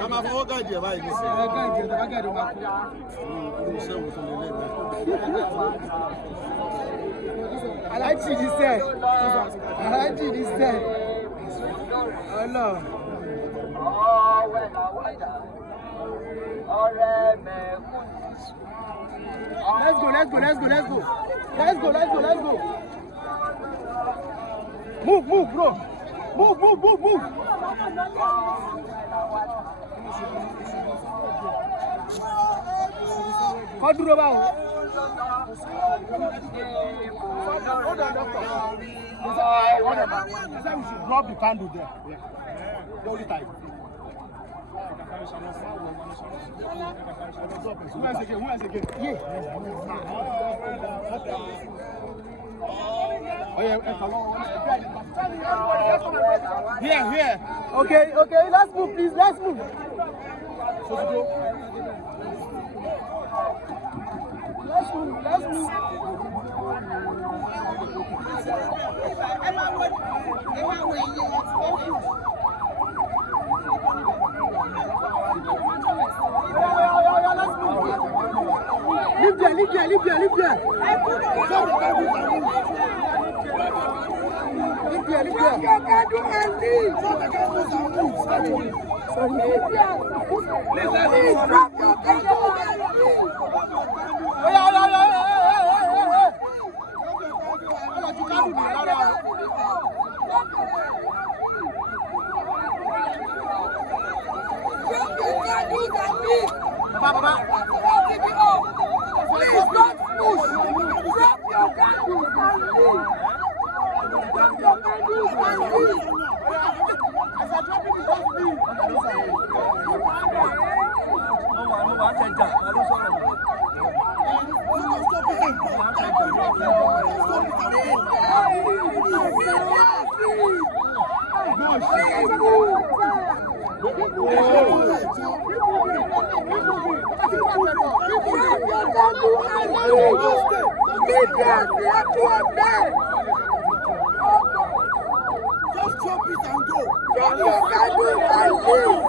I'm a forward guide here, right? I like you this day. I like you this day. Oh no. Let's go. Move, bro. Move. Hold on, doctor. We should drop the candle there. Hold it tight. Who else again? Yeah. Oh yeah, here. Okay, let's move, please. Let's move. Leave there. Leave there. Please don't push. Drop your candles and leave. Drop your candles and leave. As I drop it, just leave. Just chop it and go. Drop your candle and leave.